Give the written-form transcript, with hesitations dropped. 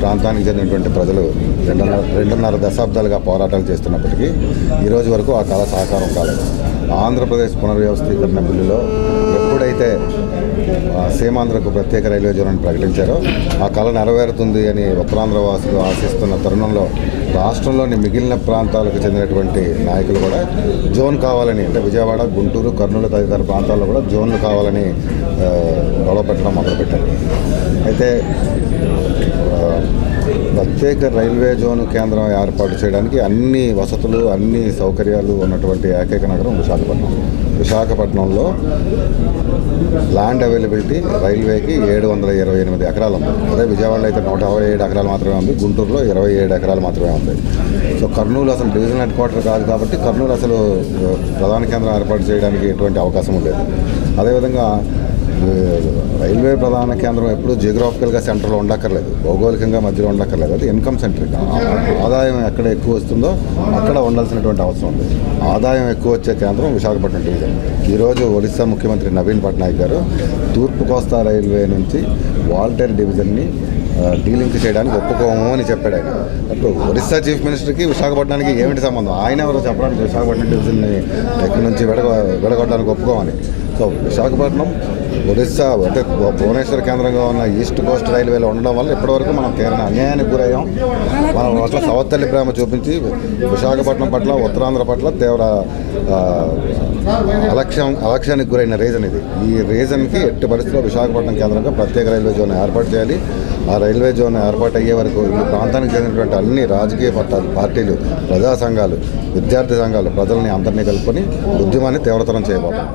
ప్రాంతానికి చెందినటువంటి ప్రజలు రెండున్నర దశాబ్దాలుగా పోరాటాలు చేస్తున్నప్పటికీ ఈరోజు వరకు ఆ కళ సాకారం కాలేదు. ఆంధ్రప్రదేశ్ పునర్వ్యవస్థీకరణ బిల్లులో ఎప్పుడైతే సీమాంధ్రకు ప్రత్యేక రైల్వే జోన్ ప్రకటించారో ఆ కళ నెరవేరుతుంది అని ఉత్తరాంధ్ర వాసులు ఆశిస్తున్న తరుణంలో రాష్ట్రంలోని మిగిలిన ప్రాంతాలకు చెందినటువంటి నాయకులు కూడా జోన్ కావాలని, అంటే విజయవాడ, గుంటూరు, కర్నూలు తదితర ప్రాంతాల్లో కూడా జోన్లు కావాలని గొడవ పెట్టడం మొదలుపెట్టారు. అయితే ప్రత్యేక రైల్వే జోన్ కేంద్రం ఏర్పాటు చేయడానికి అన్ని వసతులు, అన్ని సౌకర్యాలు ఉన్నటువంటి ఏకైక నగరం విశాఖపట్నంలో ల్యాండ్ అవైలబిలిటీ రైల్వేకి 728 ఎకరాలు ఉంది. అదే విజయవాడలో అయితే 127 ఎకరాలు మాత్రమే ఉంది, గుంటూరులో 27 ఎకరాలు మాత్రమే ఉంది. సో కర్నూలు అసలు డివిజనల్ హెడ్ క్వార్టర్ కాదు కాబట్టి కర్నూలు అసలు ప్రధాన కేంద్రం ఏర్పాటు చేయడానికి ఎటువంటి అవకాశం లేదు. అదేవిధంగా రైల్వే ప్రధాన కేంద్రం ఎప్పుడు జియోగ్రాఫికల్గా సెంటర్లో ఉండక్కర్లేదు, భౌగోళికంగా మధ్యలో ఉండక్కర్లేదు. అది ఇన్కమ్ సెంట్రిక్. ఆదాయం ఎక్కడ ఎక్కువ వస్తుందో అక్కడ ఉండాల్సినటువంటి అవసరం ఉంది. ఆదాయం ఎక్కువ వచ్చే కేంద్రం విశాఖపట్నం డివిజన్. ఈరోజు ఒడిశా ముఖ్యమంత్రి నవీన్ పట్నాయక్ గారు తూర్పు కోస్తా రైల్వే నుంచి వాల్టేర్ డివిజన్ని డీలింక్ చేయడానికి ఒప్పుకోము అని చెప్పాడు ఆయన. అప్పుడు ఒడిశా చీఫ్ మినిస్టర్కి విశాఖపట్నానికి ఏమిటి సంబంధం? ఆయన ఎవరో చెప్పడానికి విశాఖపట్నం డివిజన్ని ఎక్కడి నుంచి విడగొట్టడానికి ఒప్పుకోమని. సో విశాఖపట్నం ఒడిశా అంటే భువనేశ్వర్ కేంద్రంగా ఉన్న ఈస్ట్ కోస్ట్ రైల్వేలో ఉండడం వల్ల ఇప్పటివరకు మనం తీరని అన్యాయానికి గురయ్యాం. మనం అట్లా సవత్తల్లి ప్రేమ చూపించి విశాఖపట్నం పట్ల, ఉత్తరాంధ్ర పట్ల తీవ్ర అలక్ష్యానికి గురైన రీజన్ ఇది. ఈ రీజన్కి ఎట్టి పరిస్థితుల్లో విశాఖపట్నం కేంద్రంగా ప్రత్యేక రైల్వే జోన్ ఏర్పాటు చేయాలి. ఆ రైల్వే జోన్ ఏర్పాటు అయ్యే వరకు ఈ ప్రాంతానికి చెందినటువంటి అన్ని రాజకీయ పార్టీలు, ప్రజా సంఘాలు, విద్యార్థి సంఘాలు ప్రజల్ని అందరినీ కలుపుకొని ఉద్యమాన్ని తీవ్రతరం చేయబోతాం.